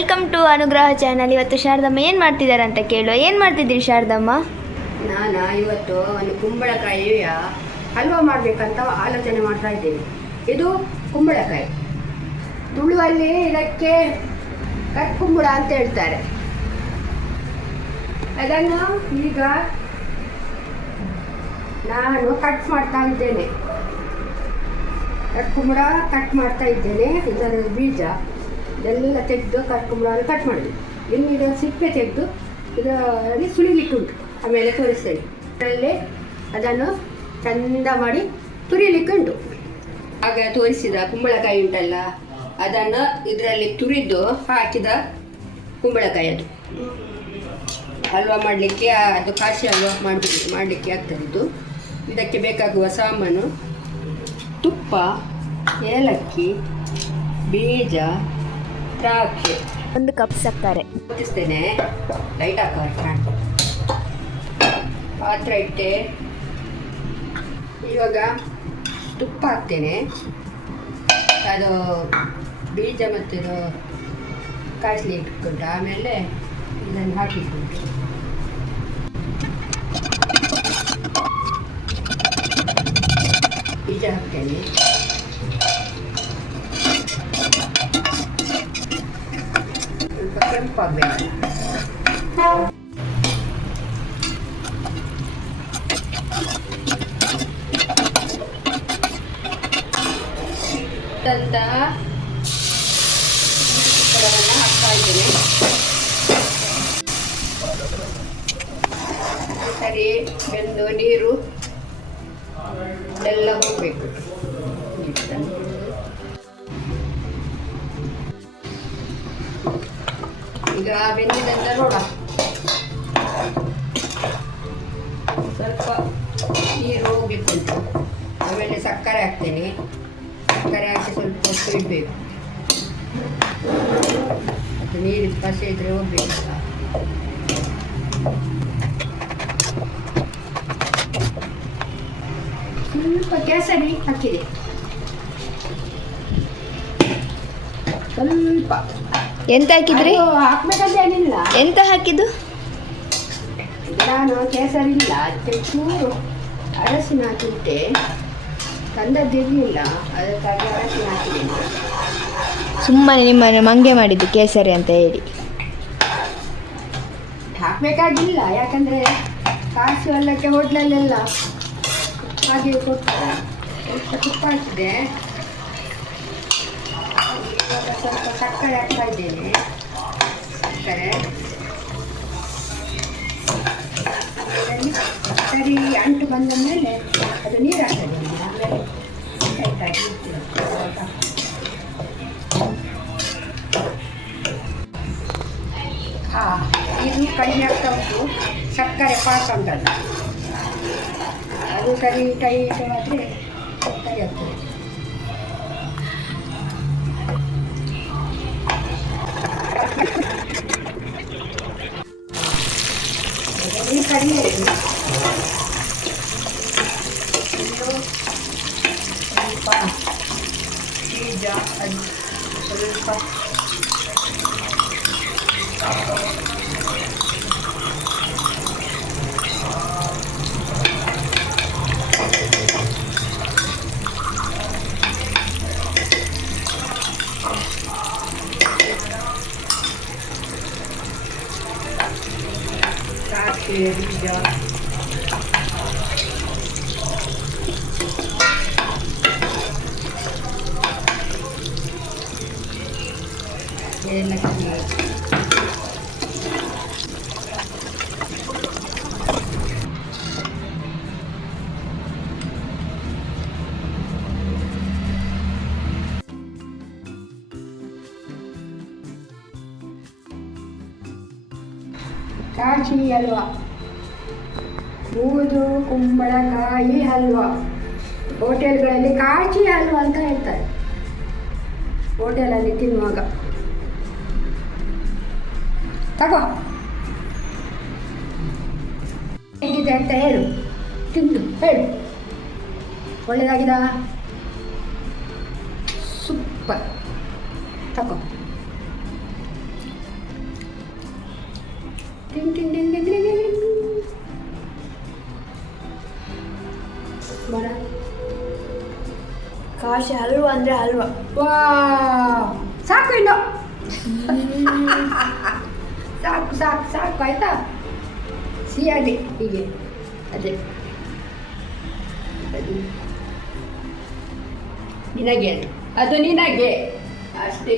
Welcome to ಅನುಗ್ರಹ channel. ಇವತ್ತು ಶಾರದಮ್ಮ ಏನು ಮಾಡ್ತಿದ್ದಾರೆ ಅಂತ ಕೇಳುವ. ಏನು ಮಾಡ್ತಿದ್ದೀರಿ ಶಾರದಮ್ಮ? ನಾನು ಇವತ್ತು ಒಂದು ಕುಂಬಳಕಾಯಿಯ ಹಲ್ವಾ ಮಾಡಬೇಕಂತ ಆಲೋಚನೆ ಮಾಡ್ತಾ ಇದ್ದೇನೆ. ಇದು ಕುಂಬಳಕಾಯಿ, ತುಳುವಲ್ಲಿ ಇದಕ್ಕೆ ಕಟ್ಕುಂಬಳ ಅಂತ ಹೇಳ್ತಾರೆ. ಅದನ್ನು ಈಗ ನಾನು ಕಟ್ ಮಾಡ್ತಾ ಇದ್ದೇನೆ. ಕಟ್ಕುಂಬಳ ಕಟ್ ಮಾಡ್ತಾ ಇದ್ದೇನೆ. ಇದರ ಬೀಜ ಇದೆಲ್ಲ ತೆಗೆದು ಕಟ್ಕುಂಬಳವನ್ನು ಕಟ್ ಮಾಡಿದೆ. ಇನ್ನು ಇದರ ಸಿಪ್ಪೆ ತೆಗೆದು ಇದರಲ್ಲಿ ಸುಳಿಲಿಕ್ಕುಂಟು, ಆಮೇಲೆ ತೋರಿಸ್ತೇನೆ. ಇದರಲ್ಲಿ ಅದನ್ನು ಚಂದ ಮಾಡಿ ತುರಿಲಿಕ್ಕೆ ಉಂಟು. ಆಗ ತೋರಿಸಿದ ಕುಂಬಳಕಾಯಿ ಉಂಟಲ್ಲ, ಅದನ್ನು ಇದರಲ್ಲಿ ತುರಿದು ಹಾಕಿದ ಕುಂಬಳಕಾಯಿ. ಅದು ಹಲ್ವಾ ಮಾಡಲಿಕ್ಕೆ, ಅದು ಕಾಶಿ ಹಲ್ವಾ ಮಾಡಲಿಕ್ಕೆ ಆಗ್ತದೆ. ಇದು ಇದಕ್ಕೆ ಬೇಕಾಗುವ ಸಾಮಾನು: ತುಪ್ಪ, ಏಲಕ್ಕಿ, ಬೀಜ, ದ್ರಾಕ್ಷಿ, 1 ಕಪ್ ಸಕ್ಕರೆ. ಮುಟ್ಟಿಸ್ತೇನೆ. ಲೈಟ್ ಹಾಕಿ ಪಾತ್ರೆ ಇಟ್ಟೆ. ಇವಾಗ ತುಪ್ಪ ಹಾಕ್ತೇನೆ. ಅದು ಬೀಜ ಮತ್ತು ಇದು ಕಾಯಿಸ್ಲಿ ಇಟ್ಕೊಂಡು ಆಮೇಲೆ ಇದನ್ನು ಹಾಕಿಕೊಂಡು ಬೀಜ ಹಾಕ್ತೇನೆ. ಸ್ವಲ್ಪ ಕೆಂಪಾಗಬೇಕು. ಹಾಕ್ತಾ ಇದ್ದೇನೆ. ಸರಿ ಬೆಂದು ನೀರು ಎಲ್ಲ ಹೋಗಬೇಕು. ಈಗ ಬೆಂದಿದಂತ ನೋಡ, ಸ್ವಲ್ಪ ನೀರು ಹೋಗ್ಲಿಕ್ಕೆ ಉಂಟು. ಆಮೇಲೆ ಸಕ್ಕರೆ ಹಾಕ್ತೇನೆ. ಸಕ್ಕರೆ ಹಾಕಿ ಸ್ವಲ್ಪ ಹೊತ್ತು ಇಡಬೇಕು. ಮತ್ತು ನೀರಿನ ಪಸೆ ಇದ್ರೆ ಹೋಗ್ಬೇಕು. ಸ್ವಲ್ಪ ಕೇಸರಿ ಹಾಕಿದೆ, ಸ್ವಲ್ಪ. ಎಂತ ಹಾಕಿದ್ರಿ? ಹಾಕ್ಬೇಕಂತ ಏನಿಲ್ಲ. ಎಂತ ಹಾಕಿದ್ದು? ನಾನು ಕೇಸರಿ ಇಲ್ಲ, ಅದಕ್ಕೆ ಚೂರು ಅರಸಿನ ಹಾಕಿದ್ದೆ. ತಂದದ್ದಿರಲಿಲ್ಲ, ಅದಕ್ಕಾಗಿ ಅರಸಿನ ಹಾಕಿದ್ದೀನಿ. ಸುಮ್ಮನೆ ನಿಮ್ಮನ್ನು ಮಂಗೆ ಮಾಡಿದ್ದು ಕೇಸರಿ ಅಂತ ಹೇಳಿ. ಹಾಕಬೇಕಾಗಿಲ್ಲ, ಯಾಕಂದರೆ ಕಾಸು ಎಲ್ಲಕ್ಕೆ ಹೋಟ್ಲಲ್ಲೆಲ್ಲ ಹಾಗೆ ಕೊಡ್ತಾರೆ. ಸ್ವಲ್ಪ ತುಪ್ಪ ಹಾಕಿದೆ. ಇವಾಗ ಸ್ವಲ್ಪ ಸಕ್ಕರೆ ಹಾಕ್ತಾ ಇದ್ದೇನೆ. ಸಕ್ಕರೆ ಸರಿ ಅಂಟು ಬಂದ ಮೇಲೆ ಅದು ನೀರು ಹಾಕ್ತದೆ. ಆಮೇಲೆ ಇದು ಕಡಿಮೆ ಆಗ್ತಾ ಉಂಟು. ಸಕ್ಕರೆ ಪಾಕ ಉಂಟಲ್ಲ, ಅದು ಸರಿ ಟೈಟ್ ಆದರೆ ಸರಿ ಆಗ್ತದೆ. ಈ ಕಡಿಮೆ ಸ್ವಲ್ಪ ಬೀಜ, ಅದು ಸ್ವಲ್ಪ ದ್ರಾಕ್ಷಿ ಬೀಜ, ಏಲಕ್ಕಿ, ಕಾಶಿ ಹಲ್ವಾ, ಬೂದು ಕುಂಬಳಕಾಯಿ ಹಲ್ವಾ. ಹೋಟೆಲ್ಗಳಲ್ಲಿ ಕಾಶಿ ಹಲ್ವಾ ಅಂತ ಹೇಳ್ತಾರೆ, ಹೋಟೆಲಲ್ಲಿ ತಿನ್ನುವಾಗ. ತಗೋ, ಹೇಗಿದೆ ಅಂತ ಹೇಳು, ತಿಂದು ಹೇಳು. ಒಳ್ಳೆಯದಾಗಿದ? ಸೂಪರ್. ತಗೋ. ಟಿಂಗ್ ಟಿಂಗ್ ಟಿಂಗ್ ಟಿಂಗ್ ಟಿಂಗ್ ಟಿಂಗ್. ಬರ. ಕಾಶಿ ಹಲ್ವಾ ಅಂದರೆ ಹಲ್ವಾ. ವಾ ಸಾಕು ಇನ್ನು ಸಾಕು ಸಾಕು ಸಾಕು ಆಯ್ತಾ ಸಿಹಿಯಾಗಿ ಹೀಗೆ ಅದೇ ಅದು ನಿನಗೆ ಅದು ನಿನಗೆ ಅಷ್ಟೇ.